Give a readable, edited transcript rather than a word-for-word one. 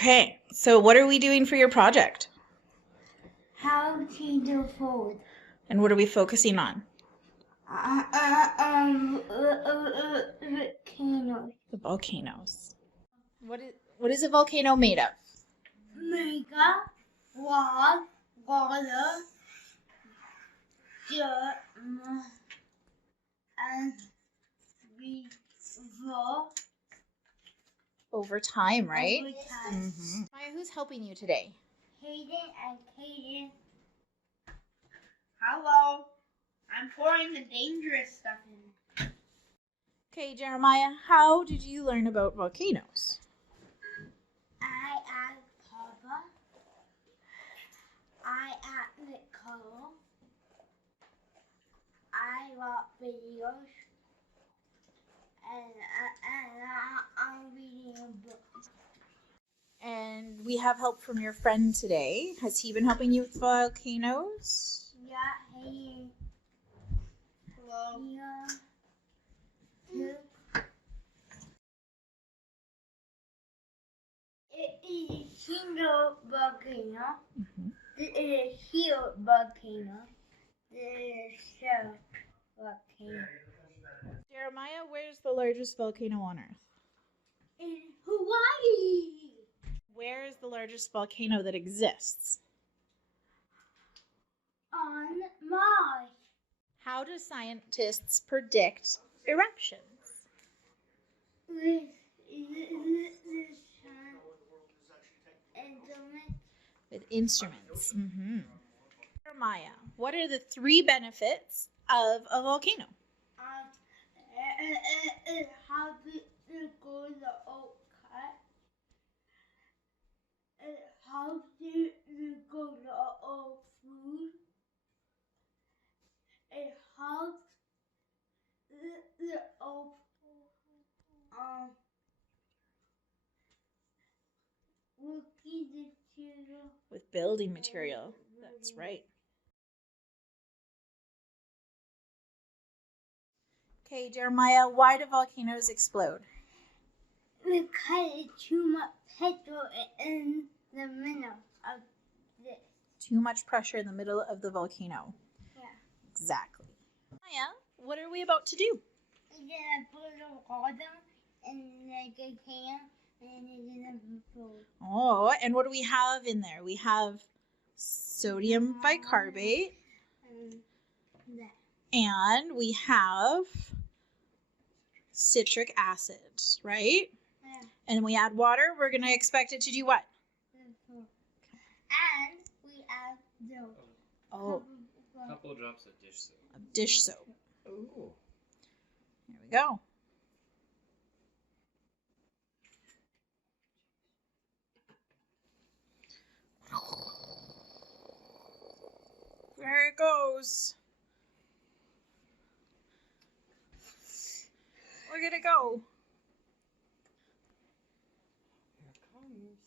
Okay, so what are we doing for your project? How to do food. And what are we focusing on? Volcanoes. The volcanoes. What is a volcano made of? Mega, rock, water, dirt, and river. Over time, right? Over time. Mm-hmm. Maya, who's helping you today? Hayden and Kaden. Hello. I'm pouring the dangerous stuff in. Okay, Jeremiah, how did you learn about volcanoes? I asked Papa. I asked Nicole. I watch videos. And I'm reading a book. And we have help from your friend today. Has he been helping you with volcanoes? Yeah, hey. Hello. Yeah. Two. It is a single volcano. Mm-hmm. It is a huge volcano. It is a volcano. Jeremiah, where's the largest volcano on Earth? In Hawaii. Where is the largest volcano that exists? On Mars. How do scientists predict eruptions? With instruments. With instruments. Mm-hmm. Jeremiah, what are the 3 benefits of a volcano? How to go the old cut. How to go the old food. It helps the old working material. With building material. That's right. Okay, Jeremiah, why do volcanoes explode? Because it's too much petrol in the middle of this. Too much pressure in the middle of the volcano. Yeah. Exactly. Maya, what are we about to do? We're gonna put the water in like a can and it's gonna be full. Oh, and what do we have in there? We have sodium bicarbonate. That. And we have citric acid, right? Yeah. And we add water, we're going to expect it to do what? And we add soap. Oh, Couple drops of dish soap. of dish soap. Ooh. Here we go. There it goes. Look at it go. Here it comes.